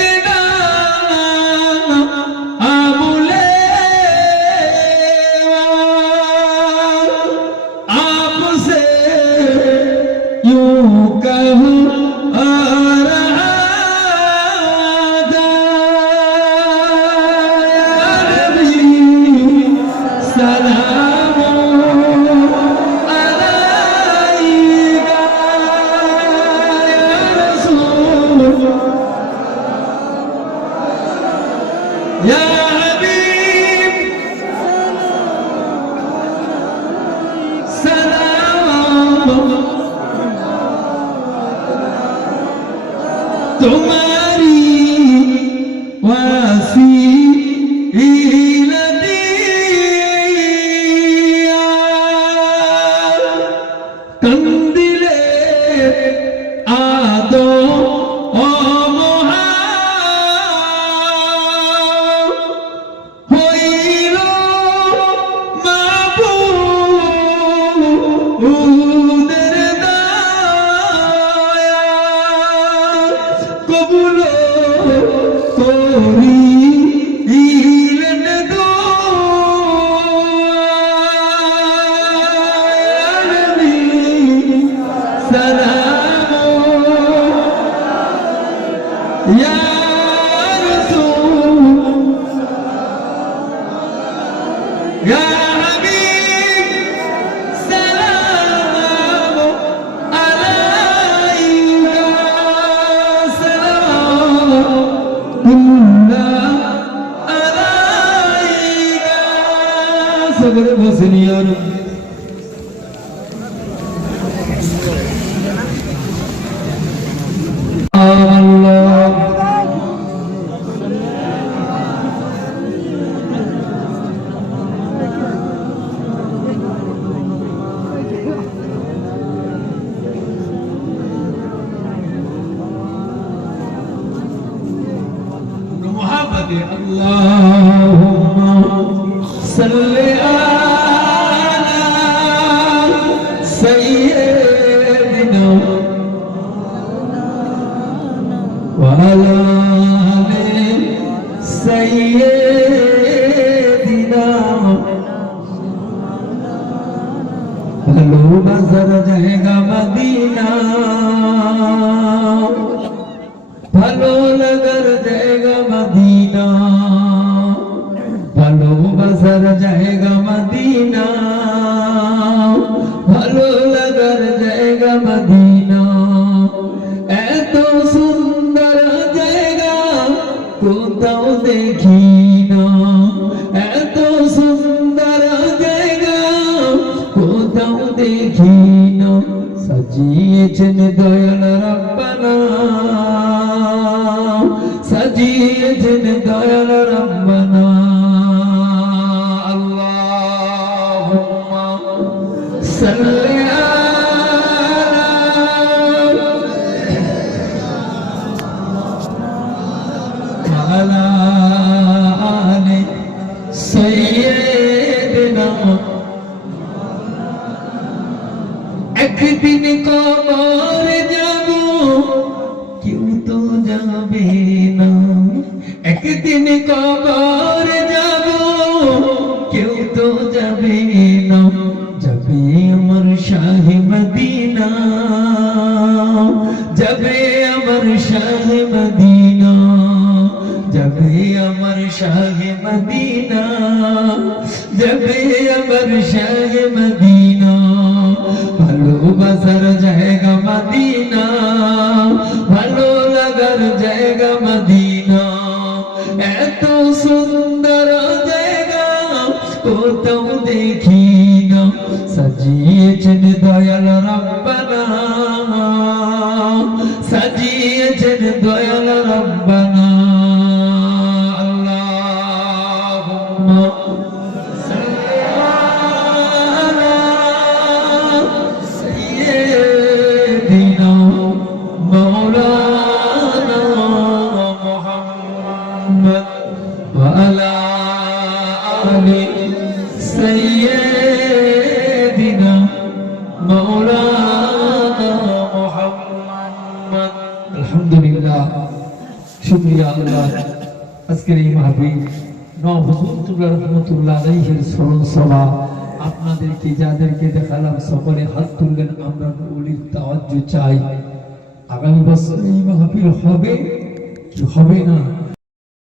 या हबीब सलाम तुम्हारी وسيلتي কন্দিলে আদো ও মহা হইল মাবুদের দয়া কবুল করিলেন يا رسول يا حبيب سلام عليك سلام الله عليك صبر بسنيان الله محمد اللهم صل على سيدنا وعلى آل سيدنا ভালো বাজার জায়গা মদিনা ভালো লাগার জায়গা মদিনা ভালো বাজার জায়গা মদিনা ভালো লাগার জায়গা মদিনা এত সুন্দর জায়গা কোথাও দেখি না এত সুন্দর জায়গা কোথাও দেখি না সাজিয়েছেন দয়াল রব্বানা সাজিয়েছেন দয়াল রব্বানা আল্লাহুম্মা সাল্লি على آل سيدنا একদিন কবর যাব কেউ তো যাবে না একদিন কবর যাব কেউ তো যাবে না যাবে আমার শাহে মদিনা যাবে আমার শাহে মদিনা যাবে আমার শাহে মদিনা যাবে আমার শাহে মদিনা ভালোবাসার জায়গা মদিনা ভালো লাগার জায়গা মদিনা এত সুন্দর জায়গা কোথাও দেখি না সাজিয়েছেন দয়াল রব্বানা সাজিয়েছেন দয়াল রব্বানা وعلى آل سيدنا مولانا محمد الحمد لله শুকরিয়া আল্লাহ আজকের এই মাহফিল নওয়াজুল্লাহ রাহমাতুল্লাহ আলাইহির স্মরণ সভা আপনাদেরকে যাদেরকে দেখালাম সকলে হাত তুললেন আমরা ওলির তাওয়াজ্জু চাই আগামী বছর এই মাহফিল হবে কি হবে না